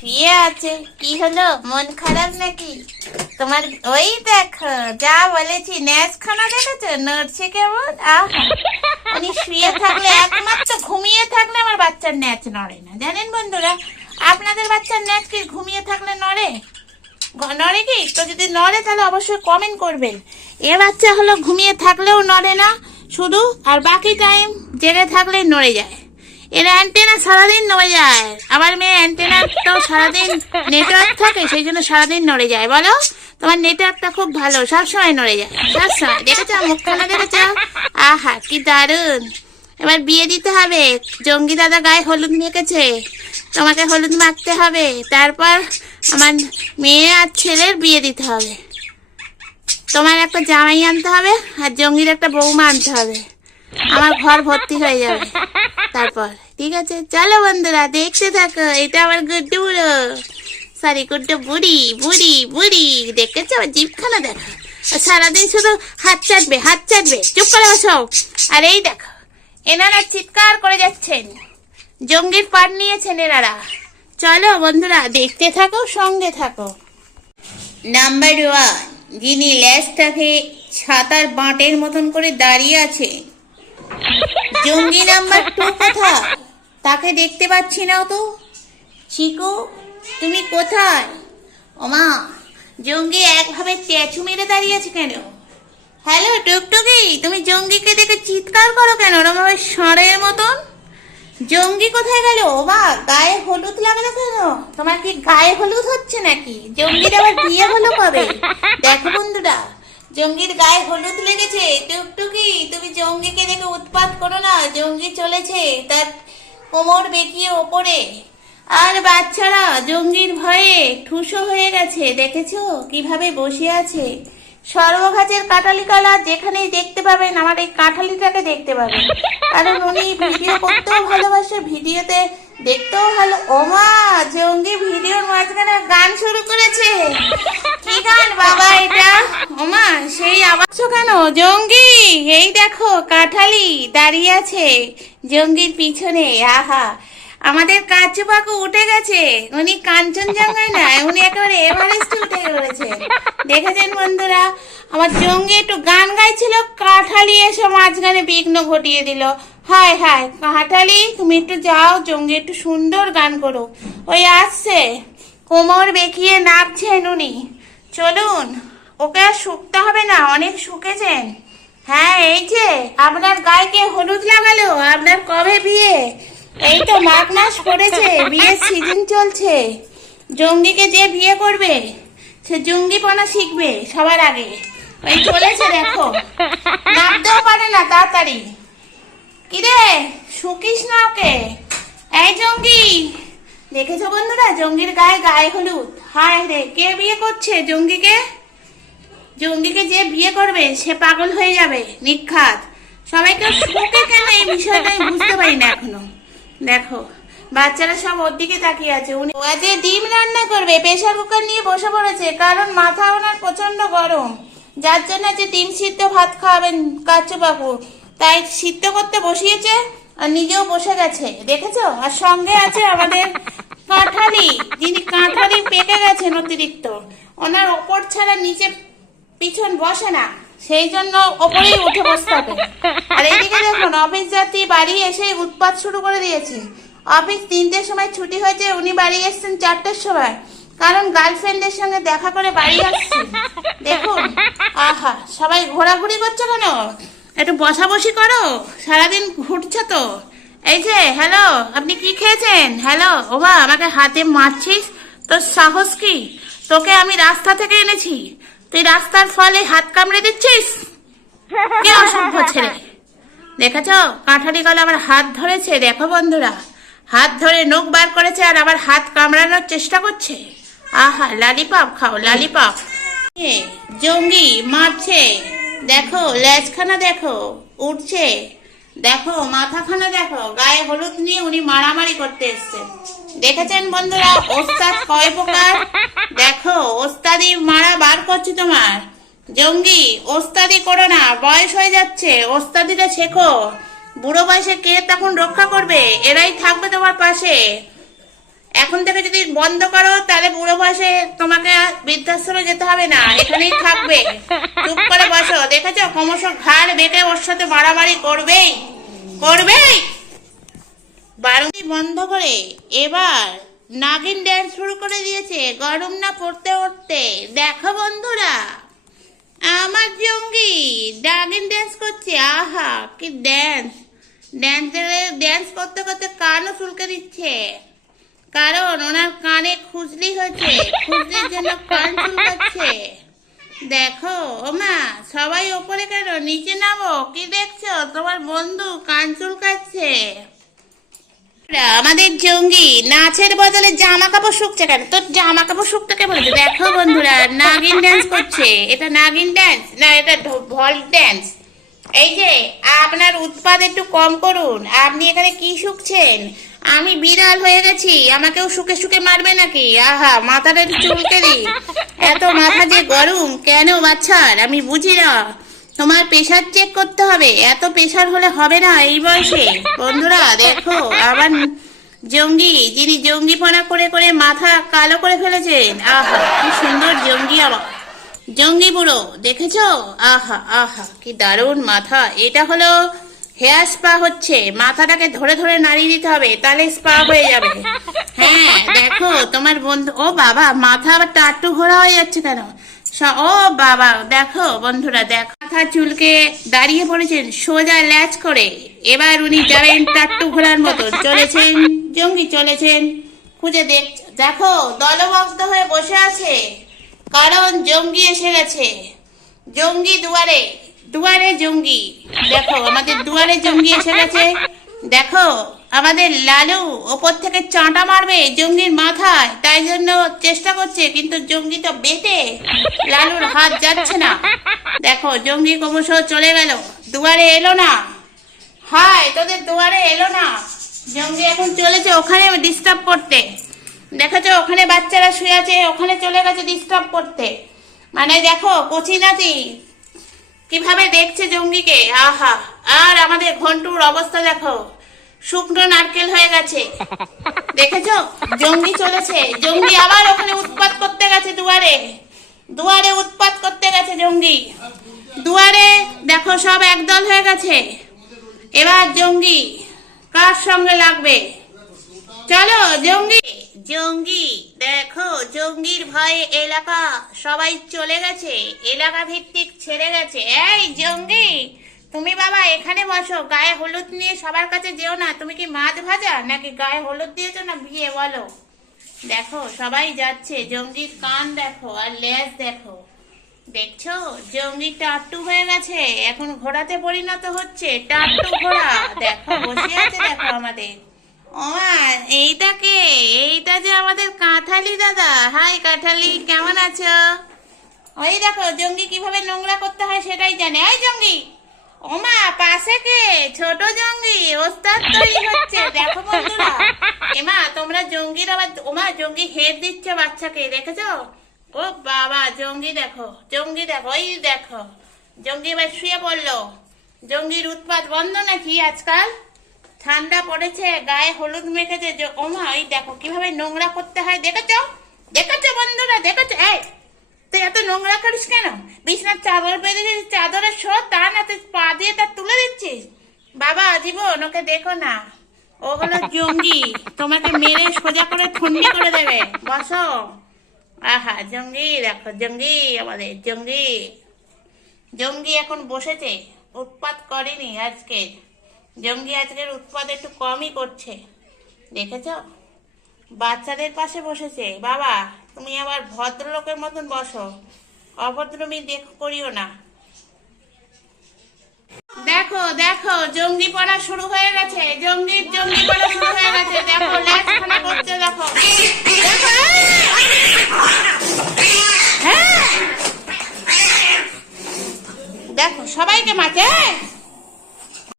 শুয়ে আছে, কি হলো? মন খারাপ নাকি? তোমার ওই দেখো, যা বলেছি ন্যাচ খানা দেখেছ? নড়ছে কেমন? আহ। উনি শুয়ে থাকলে একমাত্র ঘুমিয়ে থাকলে আমার বাচ্চার ন্যাচ নড়ে না। জানেন বন্ধুরা, আপনাদের বাচ্চার ন্যাচ কি ঘুমিয়ে থাকলে নড়ে? নড়ে কি? তো যদি নড়ে, তাহলে অবশ্যই কমেন্ট করবেন। এ বাচ্চা হলো, ঘুমিয়ে থাকলেও নড়ে না, শুধু আর বাকি টাইম জেগে থাকলেই নড়ে যায়। এর অ্যান্টেনা সারাদিন নড়ে যায়। আমার মেয়ে অ্যান্টেনা তো সারাদিন নেটওয়ার্ক থাকে, সেই জন্য সারাদিন নড়ে যায়। বলো? তোমার নেটওয়ার্কটা খুব ভালো, সবসময় নড়ে যায়। সবসময়। দেখেছ? মুখখানা দেখেছ? আহা, কি দারুণ। এবার বিয়ে দিতে হবে। জঙ্গি দাদা গায়ে হলুদ মেখেছে। তোমাকে হলুদ মাখতে হবে। তারপর আমার মেয়ে আর ছেলের বিয়ে দিতে হবে। তোমার একটা জামাই আনতে হবে আর জঙ্গির একটা বৌমা আনতে হবে। আমার ঘর ভর্তি হয়ে যাবে। তারপর, ঠিক আছে, চলো বন্ধুরা, দেখতে থাকো, এটা আমার গুড্ডু বুড়ো। সরি গুড্ডু বুড়ি বুড়ি বুড়ি, দেখেছ? জিপখানা দেখো। সারাদিন শুধু হাত চাটবে হাত চাটবে। চুপ করে বসো। আর এই দেখো, এনারা চিৎকার করে যাচ্ছেন। জঙ্গির পাট নিয়েছেন এনারা। চলো বন্ধুরা, দেখতে থাকো, সঙ্গে থাকো। নাম্বার ওয়ান যিনি ল্যাস থাকে ছাতার বাঁটের মতন করে দাঁড়িয়ে আছে জঙ্গি নাম্বার টু কোথা তাকে দেখতে পাচ্ছি না তো। চিকু, তুমি কোথায়? ওমা, জঙ্গি একভাবে তেঁচু মেরে দাঁড়িয়ে আছে কেন? হ্যালো, টুকটুকি, তুমি জঙ্গিকে দেখে চিৎকার করো কেন? ওরম ভাবে ষাঁড়ের মতন। জঙ্গি কোথায় গেল? ও মা গায়ে হলুদ লাগালো কেন? তোমার কি গায়ে হলুদ হচ্ছে নাকি? জঙ্গির আবার বিয়ে হলো কবে? দেখো বন্ধুরা জঙ্গির গায়ে হলুদ লেগেছে, টুকটুকি। তুমি জঙ্গিকে দেখে উৎপাত করো না, জঙ্গি চলেছে, তার কোমর বেঁকিয়ে ওপরে। আর বাচ্চারা, জঙ্গির ভয়ে ঠুসো হয়ে গেছে, দেখেছ? কীভাবে বসে আছে? সর্বঘাতের কাটালি কলা যেখানেই দেখতে পাবেন, আমার এই কাঁঠালিটাকে দেখতে পাবেন। কারণ উনি ভিডিও করতেও ভালোবাসে, ভিডিওতে দেখতেও ভালো। ওমা, জঙ্গি ভিডিওর মাঝখানে গান শুরু করেছে। কি গান বাবা এটা? ওমা, সেই আওয়াজ কেন? জঙ্গি, এই দেখো, কাঠালি দাঁড়িয়ে আছে জঙ্গির পিছনে। আহা আমাদের কাচু পাকু উঠে গেছে। উনি কাঞ্চনজঙ্ঘায় না, উনি একেবারে এভারেস্টে উঠে পড়েছে দেখেছেন বন্ধুরা? আমার জঙ্গি একটু গান গাইছিল, কাঁঠালি এসে মাঝখানে বিঘ্ন ঘটিয়ে দিল। হায় হায়, কাঁঠালি, তুমি একটু যাও, জঙ্গি একটু সুন্দর গান করো ওই আসছে, কোমর বেঁকিয়ে নাচছেন উনি। চলুন, ওকে আর শুকতে হবে না, অনেক শুকেছেন। হ্যাঁ এই যে, আপনার গায়ে হলুদ লাগালো? আপনার কবে বিয়ে? এই তো মাঘ মাস পড়েছে, বিয়ের সিজন চলছে। জঙ্গিকে যে বিয়ে করবে, সে জঙ্গিপনা শিখবে সবার আগে। এই চলেছে দেখো। নামতেও পারে না তাড়াতাড়ি। কিরে, শুকিস না ওকে? এই জঙ্গি, দেখেছ বন্ধুরা, জঙ্গির গায়ে গায়ে হলুদ। হায় রে, কে বিয়ে করছে জঙ্গিকে? জঙ্গিকে যে বিয়ে করবে, সে পাগল হয়ে যাবে, নিখাত। সবাইকে শুকে কেন এই বিষয়টা বুঝতে পারি না এখনও। দেখো, বাচ্চারা সব ওর দিকে তাকিয়ে আছে। উনি ও যে ডিম রান্না করবে প্রেশার কুকার নিয়ে বসে পড়েছে, কারণ মাথা ওনার প্রচণ্ড গরম। যার জন্য যে ডিম সিদ্ধ ভাত খাওয়াবেন কাচ্চু বাবু তাই সিদ্ধ করতে বসিয়েছে আর নিজেও বসে গেছে, দেখেছ? আর সঙ্গে আছে আমাদের কাঁঠালি, যিনি কাঁঠালি পেকে গেছেন অতিরিক্ত। ওনার ওপর ছাড়া নিচে পিছন বসে না। সেই জন্য ওপরেই উঠে বসতে হবে। আর এইদিকে দেখুন, অফিস যাত্রী বাড়ি এসে উৎপাত শুরু করে দিয়েছে। অফিস তিনটের সময় ছুটি হয়েছে, উনি বাড়ি এসেছেন চারটের সময়। কারণ গার্লফ্রেন্ডের সঙ্গে দেখা করে বাড়ি আসছে। দেখুন, আহা, সবাই ঘোরাঘুরি করছে কেন? একটু বসাবসি করো, সারাদিন ঘুরছে তো। এই যে, হ্যালো, আপনি কি খেয়েছেন? হ্যালো ওবা আমাকে হাতে মারছিস? তোর সাহস কি? তোকে আমি রাস্তা থেকে এনেছি। তুই রাস্তার ফলে হাত কামড়ে দিচ্ছিস? কে অসভ্য ছেলে? দেখেছ? কাঁঠালি গলা আমার হাত ধরেছে দেখো বন্ধুরা। হাত ধরে নখ বার করেছে আর আবার হাত কামড়ানোর চেষ্টা করছে। আহা লালিপাপ খাও লালিপাপ। জঙ্গি মারছে। দেখো লেজখানা দেখো উঠছে দেখো, মাথাখানা দেখো, গায়ে হলুদ নিয়ে উনি মারামারি করতে এসছেন। দেখেছেন বন্ধুরা, ওস্তাদ কয় প্রকার? দেখো, ওস্তাদি মারা বার করছি তোমার। জঙ্গি, ওস্তাদি করো না, বয়স হয়ে যাচ্ছে, ওস্তাদিটা শেখো। বুড়ো বয়সে কে তখন রক্ষা করবে? এরাই থাকবে তোমার পাশে। এখন থেকে যদি বন্ধ করো, তাহলে বুড়ো বয়সে তোমাকে বৃদ্ধাশ্রমে যেতে হবে না, এখানেই থাকবে। চুপ করে বসো, দেখেছ? ক্রমশ ঘাড় বেঁকে ওর সাথে মারামারি করবেই করবেই। বারুদি বন্ধ করে এবার নাগিন ড্যান্স শুরু করে দিয়েছে, গরম না পড়তে পড়তে। দেখো বন্ধুরা, আমার জঙ্গি নাগিন ড্যান্স করছে, আহা, কি ড্যান্স ড্যান্স ড্যান্স করতে করতে কানও চুলকে দিচ্ছে। কারণ ওনার কানে খুজলি হয়েছে খুজলির জন্য কান চুলকাচ্ছে। দেখো, ওমা, সবাই ওপরে কেন? নিচে নামো, কি দেখছ? তোমার বন্ধু কান চুলকাচ্ছে। আমাদের জঙ্গি নাচের বদলে জামা কাপড় শুকছে কেন? তোর জামা কাপড় শুকতে কে বলেছে দেখো বন্ধুরা, নাগিন ড্যান্স করছে। এটা নাগিন ড্যান্স না, এটা ভল ড্যান্স এই যে, আপনার উৎপাদ একটু কম করুন। আপনি এখানে কি শুকছেন? আমি বিড়াল হয়ে গেছি, আমাকেও শুকে শুকে মারবে নাকি? আহা, মাথাটা চুলকে দি এত মাথা যে গরম, কেন বাচ্চার? আমি বুঝি না। তোমার প্রেশার চেক করতে হবে। এত প্রেশার হলে হবে না এই বয়সে। বন্ধুরা, দেখো, আবার জঙ্গি, যিনি জঙ্গিপনা করে করে মাথা কালো করে ফেলেছেন। আহা, কি সুন্দর জঙ্গি আবার। জঙ্গি বুড়ো, দেখেছ? আহা আহা, কি দারুণ মাথা। এটা হলো হেয়ার স্পা হচ্ছে, মাথাটাকে ধরে ধরে নাড়িয়ে দিতে হবে, তাহলে স্পা হয়ে যাবে। হ্যাঁ দেখো, তোমার বন্ধু, ও বাবা, মাথা আবার টাট্টু ঘোরা হয়ে যাচ্ছে কেন? ও বাবা, দেখো, বন্ধুরা, দেখো। মাথা চুলকে দাঁড়িয়ে পড়েছেন, সোজা ল্যাচ করে। এবার উনি যাবেন টাট্টু ঘোরার মতো। চলেছেন, জঙ্গি চলেছেন। খুঁজে দেখ, দেখো দলবদ্ধ হয়ে বসে আছে। কারণ জঙ্গি এসে গেছে। জঙ্গি দুয়ারে। দুয়ারে জঙ্গি। দেখো, আমাদের দুয়ারে জঙ্গি এসে গেছে। দেখো, আমাদের লালু ওপর থেকে চাঁটা মারবে জঙ্গির মাথায়। তাই জন্য চেষ্টা করছে, কিন্তু জঙ্গি তো বেটে। লালুর হাত যাচ্ছে না। দেখো, জঙ্গি ক্রমশ চলে গেল। দুয়ারে এলো না। হায়, তোদের দুয়ারে এলো না। জঙ্গি এখন চলেছে ওখানে ডিস্টার্ব করতে। দেখেছ, ওখানে বাচ্চারা শুয়ে আছে, ওখানে চলে গেছে ডিস্টার্ব করতে। মানে দেখো, কচি নাতি কীভাবে দেখছে জঙ্গিকে? আহা, আর আমাদের ঘন্টুর অবস্থা দেখো। শুকনো নারকেল হয়ে গেছে। দেখেছ? জঙ্গি চলেছে। জঙ্গি আবার ওখানে উৎপাত করতে গেছে দুয়ারে। দুয়ারে উৎপাত করতে গেছে জঙ্গি। দুয়ারে দেখো, সব একদল হয়ে গেছে। এবার জঙ্গি কার সঙ্গে লাগবে? চলো, জঙ্গি। জঙ্গি, দেখো, জঙ্গির ভয়ে এলাকা সবাই চলে গেছে এলাকা ভিত্তিক ছেড়ে গেছে। এই জঙ্গি, তুমি বাবা এখানে বসো, গায়ে হলুদ নিয়ে সবার কাছে যেও না, তুমি কি মাছ ভাজা নাকি গায়ে হলুদ দিয়েছ না বিয়ে বলো। দেখো, সবাই যাচ্ছে, জঙ্গির কান দেখো আর লেজ দেখো। দেখছ, জঙ্গি টাট্টু হয়ে গেছে, এখন ঘোড়াতে পরিণত হচ্ছে, টাট্টু ঘোড়া। দেখো, বসে আছে, দেখো আমাদের। ওমা এইটা কে? এইটা যে আমাদের কাঁঠালি দাদা। হাই কাঁঠালি, কেমন আছো? ওই দেখো, জঙ্গি কীভাবে নোংরা করতে হয় সেটাই জানে। এই জঙ্গি! ওমা পাশে কে? ছোট জঙ্গি, ওস্তাদ তৈরি হচ্ছে। দেখো বন্ধুরা। এমা তোমরা জঙ্গির আবার ওমা জঙ্গি হেড দিচ্ছে বাচ্চাকে, দেখেছ? ও বাবা, জঙ্গি দেখো জঙ্গি দেখো, ওই দেখো। জঙ্গি এবার শুয়ে পড়ল। জঙ্গির উৎপাত বন্ধ নাকি আজকাল? ঠান্ডা পড়েছে, গায়ে হলুদ মেখেছে, যে ওমা ওই দেখো কীভাবে নোংরা করতে হয়, দেখেছ? দেখেছ বন্ধুরা, দেখেছ? এই, তুই এত নোংরা করিস কেন? বিছনার চাদর বেঁধে চাদরের শো তা না, তুই পা দিয়ে তা তুলে দিচ্ছিস? বাবা, জীবন, ওকে দেখো না। ও হলো জঙ্গি, তোমাকে মেরে সোজা করে ঠন্ডি করে দেবে, বসো। আহা, জঙ্গি, দেখো, জঙ্গি, আমাদের জঙ্গি। জঙ্গি এখন বসেছে, উৎপাত করেনি আজকে। জঙ্গি আজকের উৎপাদ একটু কমই করছে। দেখেছ? বাচ্চাদের পাশে বসেছে। বাবা, তুমি আবার ভদ্রলোকের মতন বসো। অভদ্রমি দেখ, করিও না। দেখো দেখো, জঙ্গি পড়া শুরু হয়ে গেছে। জঙ্গির, জঙ্গি পড়া শুরু হয়ে গেছে। দেখো ল্যাচখানা করছে, দেখো। হ্যাঁ। দেখো, সবাইকে মাছে হ্যাঁ।